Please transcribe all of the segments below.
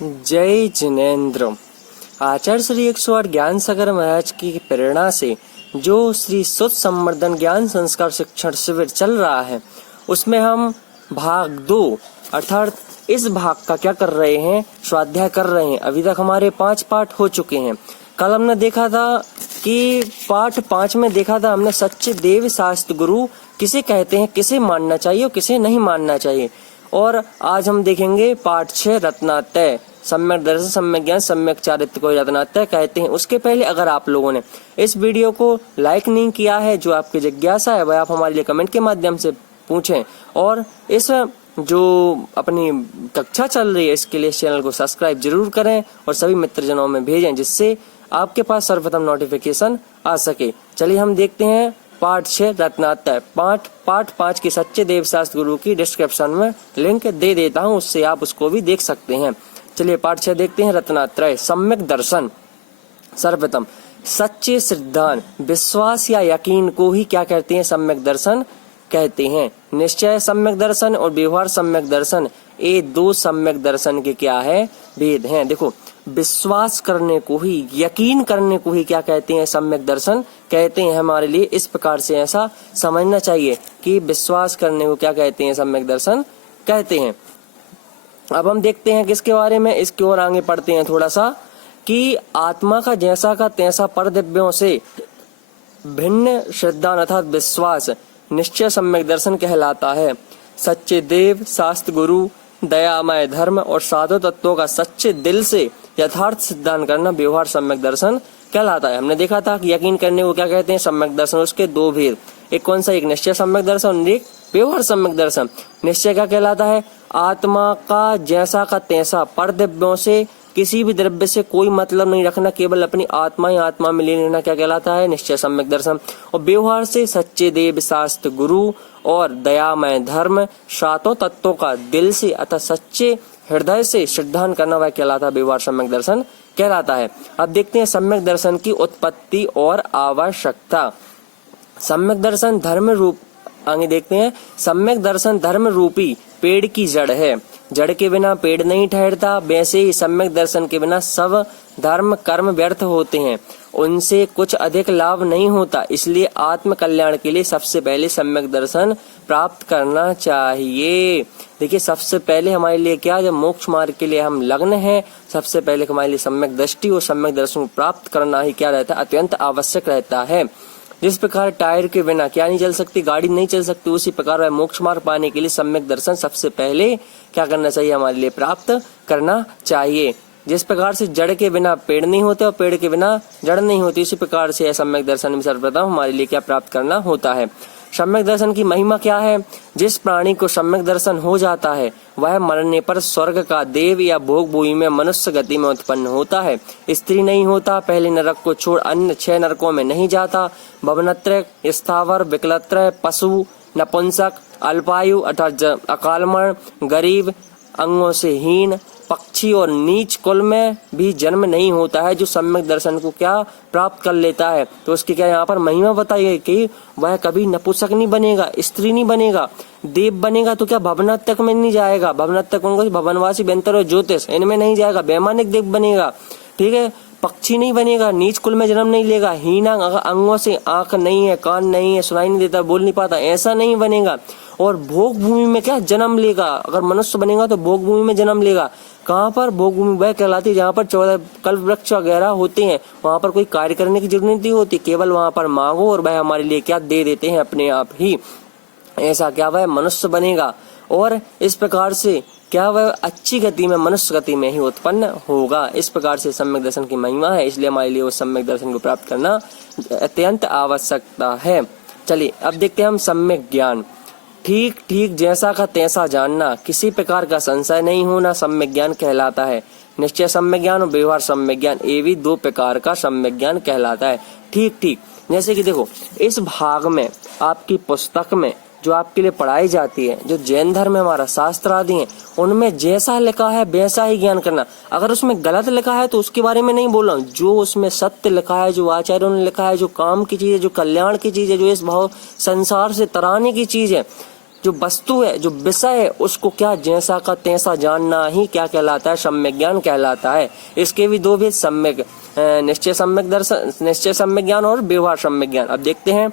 जय जिनेन्द्र। आचार्य श्री 108 ज्ञान सागर महाराज की प्रेरणा से जो श्री सुत संवर्धन ज्ञान संस्कार शिक्षण शिविर चल रहा है उसमें हम भाग 2 अर्थात इस भाग का क्या कर रहे हैं, स्वाध्याय कर रहे हैं। अभी तक हमारे 5 पाठ हो चुके हैं। कल हमने देखा था कि पाठ 5 में देखा था हमने सच्चे देव शास्त्र गुरु किसे कहते हैं, किसे मानना चाहिए और किसे नहीं मानना चाहिए। और आज हम देखेंगे पाठ 6 रत्नात्रय सम्यक दर्शन सम्यक ज्ञान सम्यक चारित्र को रत्नात्रय कहते हैं। उसके पहले अगर आप लोगों ने इस वीडियो को लाइक नहीं किया है, जो आपकी जिज्ञासा है वह आप हमारे लिए कमेंट के माध्यम से पूछें। और इस जो अपनी कक्षा चल रही है इसके लिए चैनल को सब्सक्राइब जरूर करें और सभी मित्रजनों में भेजें, जिससे आपके पास सर्वप्रथम नोटिफिकेशन आ सके। चलिए हम देखते हैं पाठ 6 रत्नात्रय। पाठ 5 की सच्चे देव शास्त्र गुरु की डिस्क्रिप्शन में लिंक दे देता हूं, उससे आप उसको भी देख सकते हैं। चलिए पाठ 6 देखते हैं। रत्नात्रय सम्यक दर्शन। सर्वप्रथम सच्चे सिद्धांत विश्वास या यकीन को ही क्या कहते हैं, सम्यक दर्शन कहते हैं। निश्चय सम्यक दर्शन और व्यवहार सम्यक दर्शन, ये 2 सम्यक दर्शन के क्या है, भेद हैं। देखो, विश्वास करने को ही, यकीन करने को ही क्या कहते हैं, सम्यक दर्शन कहते हैं। हमारे लिए इस प्रकार से ऐसा समझना चाहिए कि विश्वास करने को क्या कहते हैं, सम्यक दर्शन कहते हैं। अब हम देखते हैं किसके बारे में, इसकी ओर आगे पढ़ते हैं थोड़ा सा, कि आत्मा का जैसा का तैसा पर दिव्यों से भिन्न श्रद्धा अर्थात विश्वास निश्चय सम्यक दर्शन कहलाता है। सच्चे देव शास्त्र गुरु दयामय धर्म और साधु तत्वों का सच्चे दिल से यथार्थ सिद्धांत करना व्यवहार सम्यक दर्शन कहलाता है। हमने देखा था कि यकीन करने को क्या कहते हैं, सम्यक दर्शन। उसके 2 भेद, एक कौन सा, एक निश्चय सम्यक दर्शन और एक व्यवहार सम्यक दर्शन। निश्चय क्या कहलाता है, आत्मा का जैसा का तैसा पर दिव्यों से किसी भी द्रव्य से कोई मतलब नहीं रखना, केवल अपनी आत्मा ही आत्मा में लीन रहना, क्या कहलाता है, निश्चय सम्यक दर्शन। और व्यवहार से सच्चे देव शास्त्र गुरु और दयामय धर्म सातों तत्वों का दिल से अतः सच्चे हृदय से श्रद्धान करना, वह कहलाता है व्यवहार सम्यक दर्शन कहलाता है। अब देखते हैं सम्यक दर्शन की उत्पत्ति और आवश्यकता। सम्यक दर्शन धर्म रूप, आगे देखते हैं, सम्यक दर्शन धर्म रूपी पेड़ की जड़ है। जड़ के बिना पेड़ नहीं ठहरता, वैसे ही सम्यक दर्शन के बिना सब धर्म कर्म व्यर्थ होते हैं, उनसे कुछ अधिक लाभ नहीं होता। इसलिए आत्म कल्याण के लिए सबसे पहले सम्यक दर्शन प्राप्त करना चाहिए। देखिए, सबसे पहले हमारे लिए क्या, जब मोक्ष मार्ग के लिए हम लग्न हैं, सबसे पहले हमारे लिए सम्यक दृष्टि और सम्यक दर्शन प्राप्त करना ही क्या रहता है, अत्यंत आवश्यक रहता है। जिस प्रकार टायर के बिना क्या नहीं चल सकती, गाड़ी नहीं चल सकती, उसी प्रकार वह मोक्ष मार्ग पाने के लिए सम्यक दर्शन सबसे पहले क्या करना चाहिए, हमारे लिए प्राप्त करना चाहिए। जिस प्रकार से जड़ के बिना पेड़ नहीं होते और पेड़ के बिना जड़ नहीं होती, इसी प्रकार से सम्यक दर्शन में सर्वप्रथम हमारे लिए क्या प्राप्त करना होता है। सम्यक दर्शन की महिमा क्या है, जिस प्राणी को सम्यक दर्शन हो जाता है वह मरने पर स्वर्ग का देव या भोग भूमि में मनुष्य गति में उत्पन्न होता है। स्त्री नहीं होता, पहले नरक को छोड़ अन्य 6 नरकों में नहीं जाता। भवनत्रय, स्थावर, विकलत्रय, पशु, नपुंसक, अल्पायु अर्थात अकालमरण, गरीब, अंगों से हीन, पक्षी और नीच कुल में भी जन्म नहीं होता है, जो सम्यक दर्शन को क्या प्राप्त कर लेता है। तो उसकी क्या यहाँ पर महिमा बताई है कि वह कभी नपुंसक नहीं बनेगा, स्त्री नहीं बनेगा, देव बनेगा तो क्या भवनतक में नहीं जाएगा, भवनतक उनको भवनवासी बेंतर और ज्योतिष इनमें नहीं जाएगा, वैमानिक देव बनेगा, ठीक है। पक्षी नहीं बनेगा, नीच कुल में जन्म नहीं लेगा, हीना अंगों से आंख नहीं है, कान नहीं है, सुनाई नहीं देता, बोल नहीं पाता, ऐसा नहीं बनेगा। और भोग भूमि में क्या जन्म लेगा, अगर मनुष्य बनेगा तो भोग भूमि में जन्म लेगा। कहाँ पर, भोग भूमि वह कहलाती है जहाँ पर 14 कल्प वृक्ष वगैरह होते हैं, वहाँ पर कोई कार्य करने की जरूरत नहीं होती, केवल वहाँ पर मांगो और वह हमारे लिए क्या दे देते हैं अपने आप ही। ऐसा क्या वह मनुष्य बनेगा और इस प्रकार से क्या वह अच्छी गति में, मनुष्य गति में ही उत्पन्न होगा। इस प्रकार से सम्यक दर्शन की महिमा है, इसलिए हमारे लिए उस सम्यक दर्शन को प्राप्त करना अत्यंत आवश्यकता है। चलिए अब देखते हैं हम सम्यक ज्ञान। ठीक ठीक जैसा का तैसा जानना, किसी प्रकार का संशय नहीं होना सम्यक ज्ञान कहलाता है। निश्चय सम्यक ज्ञान और व्यवहार सम्यक ज्ञान, ये भी 2 प्रकार का सम्यक ज्ञान कहलाता है। ठीक ठीक, जैसे कि देखो, इस भाग में आपकी पुस्तक में जो आपके लिए पढ़ाई जाती है, जो जैन धर्म है हमारा, शास्त्र आदि है, उनमें जैसा लिखा है वैसा ही ज्ञान करना। अगर उसमें गलत लिखा है तो उसके बारे में नहीं बोल रहा हूँ, जो उसमें सत्य लिखा है, जो आचार्यों ने लिखा है, जो काम की चीज है, जो कल्याण की चीज है, जो इस भाव संसार से तराने की चीज है, जो वस्तु है, जो विषय है, उसको क्या जैसा का तैसा जानना ही क्या कहलाता है, सम्यक ज्ञान कहलाता है। इसके भी दो भेद, सम्यक निश्चय सम्यक दर्शन, निश्चय सम्यक ज्ञान और व्यवहार सम्यक ज्ञान। अब देखते हैं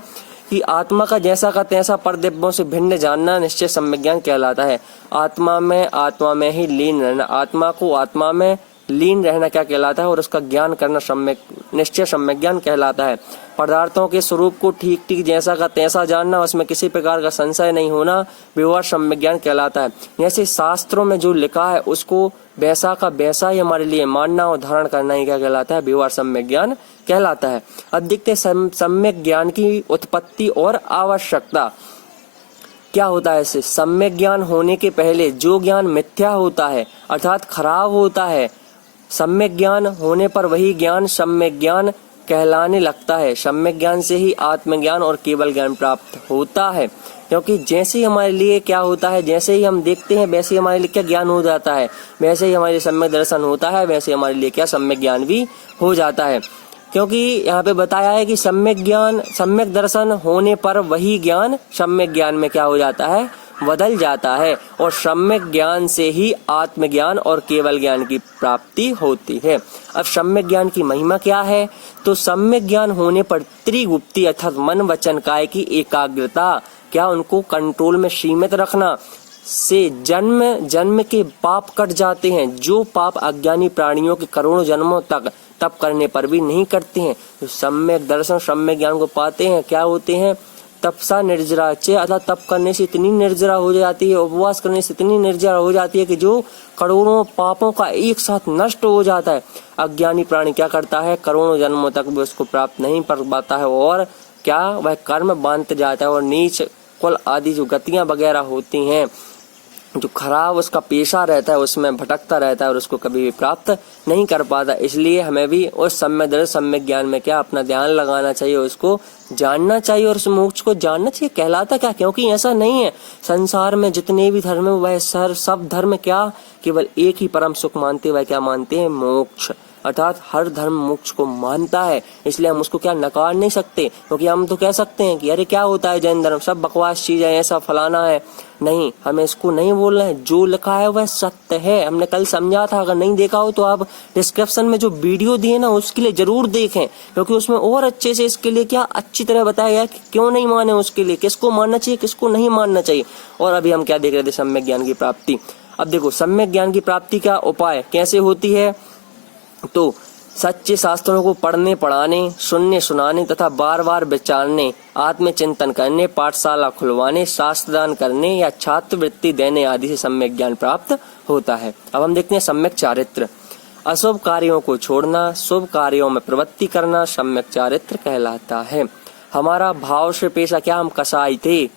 कि आत्मा का जैसा का तैसा परदिव्यों से भिन्न जानना निश्चय सम्यक ज्ञान कहलाता है। आत्मा में ही लीन रहना, आत्मा को आत्मा में लीन रहना क्या कहलाता है, और उसका ज्ञान करना सम्यक निश्चय सम्यक ज्ञान कहलाता है। पदार्थों के स्वरूप को ठीक ठीक जैसा का तैसा जानना, उसमें किसी प्रकार का संशय नहीं होना, व्यवहार सम्यक ज्ञान कहलाता है। जैसे शास्त्रों में जो लिखा है उसको वैसा का वैसा ही हमारे लिए मानना और धारण करना ही क्या कहलाता है, व्यवहार सम्यक ज्ञान कहलाता है। अब देखते हैं सम्यक ज्ञान की उत्पत्ति और आवश्यकता क्या होता है। इससे सम्यक ज्ञान होने के पहले जो ज्ञान मिथ्या होता है अर्थात खराब होता है, सम्यक ज्ञान होने पर वही ज्ञान सम्यक ज्ञान कहलाने लगता है। सम्यक ज्ञान से ही आत्मज्ञान और केवल ज्ञान प्राप्त होता है, क्योंकि जैसे ही हमारे लिए क्या होता है, जैसे ही हम देखते हैं वैसे ही हमारे लिए क्या ज्ञान हो जाता है, वैसे ही हमारे सम्यक दर्शन होता है, वैसे हमारे लिए क्या सम्यक ज्ञान भी हो जाता है। क्योंकि यहाँ पे बताया है कि सम्यक ज्ञान सम्यक दर्शन होने पर वही ज्ञान सम्यक ज्ञान में क्या हो जाता है, बदल जाता है, और सम्यक ज्ञान से ही आत्मज्ञान और केवल ज्ञान की प्राप्ति होती है। अब सम्यक ज्ञान की महिमा क्या है, तो सम्यक ज्ञान होने पर त्रिगुप्ती अर्थात मन वचन काया की एकाग्रता, क्या उनको कंट्रोल में सीमित रखना से जन्म जन्म के पाप कट जाते हैं। जो पाप अज्ञानी प्राणियों के करोड़ों जन्मों तक तप करने पर भी नहीं करते हैं, तो सम्यक दर्शन सम्यक ज्ञान को पाते हैं, क्या होते हैं, तपसा निर्जरा चे, अर्थात तप करने से इतनी निर्जरा हो जाती है, उपवास करने से इतनी निर्जरा हो जाती है कि जो करोड़ों पापों का एक साथ नष्ट हो जाता है। अज्ञानी प्राणी क्या करता है, करोड़ों जन्मों तक भी उसको प्राप्त नहीं कर पाता है, और क्या वह कर्म बांधते जाता है, और नीच कुल आदि जो गतियां वगैरह होती हैं, जो खराब उसका पेशा रहता है उसमें भटकता रहता है और उसको कभी भी प्राप्त नहीं कर पाता। इसलिए हमें भी उस सम्यक दर्शन सम्यक ज्ञान में क्या अपना ध्यान लगाना चाहिए, उसको जानना चाहिए और उस मोक्ष को जानना चाहिए। कहलाता क्या, क्योंकि ऐसा नहीं है, संसार में जितने भी धर्म है वह सब धर्म क्या केवल एक ही परम सुख मानते, वह क्या मानते हैं, मोक्ष। अर्थात हर धर्म मोक्ष को मानता है, इसलिए हम उसको क्या नकार नहीं सकते। क्योंकि हम तो कह सकते हैं कि अरे क्या होता है जैन धर्म, सब बकवास चीज है, ऐसा फलाना है। नहीं, हमें इसको नहीं बोलना है, जो लिखा है वह सत्य है। हमने कल समझा था, अगर नहीं देखा हो तो आप डिस्क्रिप्शन में जो वीडियो दिए ना उसके लिए जरूर देखें, क्योंकि उसमें और अच्छे से इसके लिए क्या अच्छी तरह बताया गया कि क्यों नहीं माने, उसके लिए किसको मानना चाहिए किसको नहीं मानना चाहिए। और अभी हम क्या देख रहे थे, सम्यक ज्ञान की प्राप्ति। अब देखो सम्यक ज्ञान की प्राप्ति का उपाय कैसे होती है, तो सच्चे शास्त्रों को पढ़ने पढ़ाने, सुनने सुनाने तथा बार बार विचारने, आत्मचिंतन करने, पाठशाला खुलवाने, शास्त्रदान करने या छात्रवृत्ति देने आदि से सम्यक ज्ञान प्राप्त होता है। अब हम देखते हैं सम्यक चारित्र। अशुभ कार्यों को छोड़ना, शुभ कार्यों में प्रवृत्ति करना सम्यक चारित्र कहलाता है। हमारा भाव से पेशा क्या, हम कसाई थे,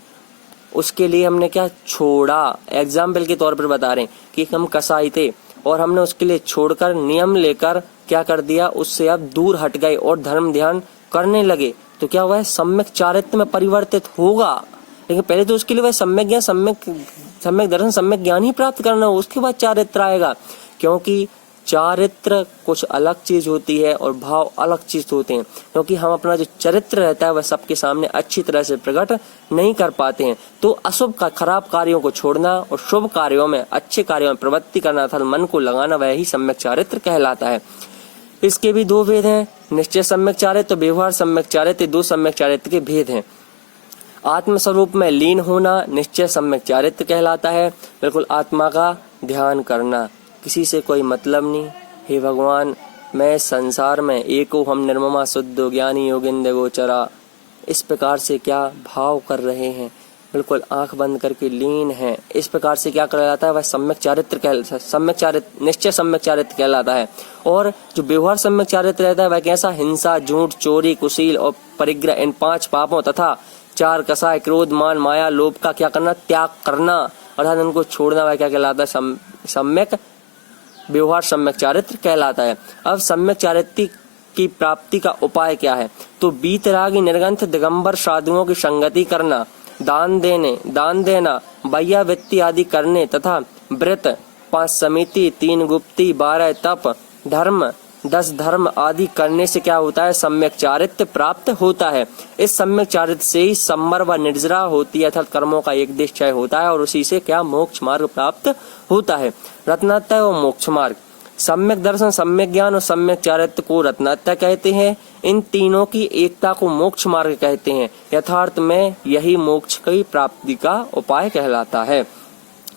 उसके लिए हमने क्या छोड़ा। एग्जाम्पल के तौर पर बता रहे हैं कि हम कसाई थे और हमने उसके लिए छोड़कर नियम लेकर क्या कर दिया, उससे अब दूर हट गए और धर्म ध्यान करने लगे, तो क्या वह सम्यक चारित्र में परिवर्तित होगा। लेकिन पहले तो उसके लिए वह सम्यक ज्ञान सम्यक दर्शन सम्यक ज्ञान ही प्राप्त करना हो, उसके बाद चारित्र आएगा। क्योंकि चारित्र कुछ अलग चीज होती है और भाव अलग चीज होते हैं, क्योंकि हम अपना जो चरित्र रहता है वह सबके सामने अच्छी तरह से प्रकट नहीं कर पाते हैं। तो अशुभ का खराब कार्यों को छोड़ना और शुभ कार्यों में अच्छे कार्यों में प्रवृत्ति करना अर्थात मन को लगाना, वह ही सम्यक चारित्र कहलाता है। इसके भी दो भेद हैं, निश्चय सम्यक चारित्र, व्यवहार सम्यक चारित्र, दो सम्यक चारित्र के भेद हैं। आत्म स्वरूप में लीन होना निश्चय सम्यक चारित्र कहलाता है। बिल्कुल आत्मा का ध्यान करना, किसी से कोई मतलब नहीं, हे भगवान मैं संसार में एको हम निर्ममा शुद्ध ज्ञानी योगिंद्र गोचरा, इस प्रकार से क्या भाव कर रहे हैं, बिल्कुल आंख बंद करके लीन है, इस प्रकार से क्या कहलाता है, वह सम्यक चारित्र निश्चय सम्यक चारित्र कहलाता है। और जो व्यवहार सम्यक चारित्र रहता है वह कैसा, हिंसा, झूठ, चोरी, कुशील और परिग्रह, इन 5 पापों तथा 4 कसाय, क्रोध, मान, माया, लोभ का क्या करना, त्याग करना, अर्थात उनको छोड़ना, वह क्या कहलाता है, सम्यक व्यवहार सम्यक चारित्र कहलाता है। अब सम्यक चारित्र की प्राप्ति का उपाय क्या है, तो बीतरागी निर्ग्रंथ दिगंबर साधुओं की संगति करना, दान देना, वैयावृत्ति आदि करने तथा व्रत, 5 समिति, 3 गुप्ती, 12 तप, धर्म, 10 धर्म आदि करने से क्या होता है, सम्यक चारित्र्य प्राप्त होता है। इस सम्यक चारित्र्य से ही सम्मर व निर्जरा होती है, अर्थात कर्मों का एक निश्चय होता है और उसी से क्या मोक्ष मार्ग प्राप्त होता है। रत्नात्रय और मोक्ष मार्ग, सम्यक दर्शन, सम्यक ज्ञान और सम्यक चारित्र्य को रत्नात्रय कहते हैं। इन तीनों की एकता को मोक्ष मार्ग कहते हैं। यथार्थ में यही मोक्ष की प्राप्ति का उपाय कहलाता है।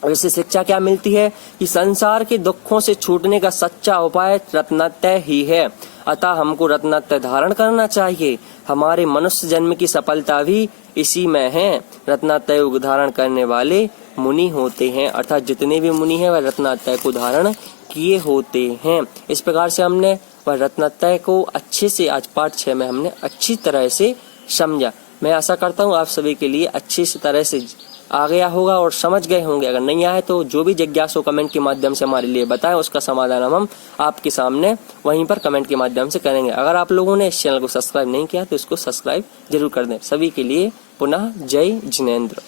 इससे शिक्षा क्या मिलती है कि संसार के दुखों से छूटने का सच्चा उपाय रत्नात्रय ही है। अतः हमको रत्नात्रय धारण करना चाहिए। हमारे मनुष्य जन्म की सफलता भी इसी में है। रत्नात्रय को धारण करने वाले मुनि होते हैं, अर्थात जितने भी मुनि हैं वह रत्नात्रय को धारण किए होते हैं। इस प्रकार से हमने वह रत्नात्रय को अच्छे से आज पाठ 6 में हमने अच्छी तरह से समझा। मैं आशा करता हूँ आप सभी के लिए अच्छी तरह से आ गया होगा और समझ गए होंगे। अगर नहीं आए तो जो भी जिज्ञासु कमेंट के माध्यम से हमारे लिए बताएं, उसका समाधान हम आपके सामने वहीं पर कमेंट के माध्यम से करेंगे। अगर आप लोगों ने इस चैनल को सब्सक्राइब नहीं किया तो इसको सब्सक्राइब जरूर कर दें। सभी के लिए पुनः जय जिनेंद्र।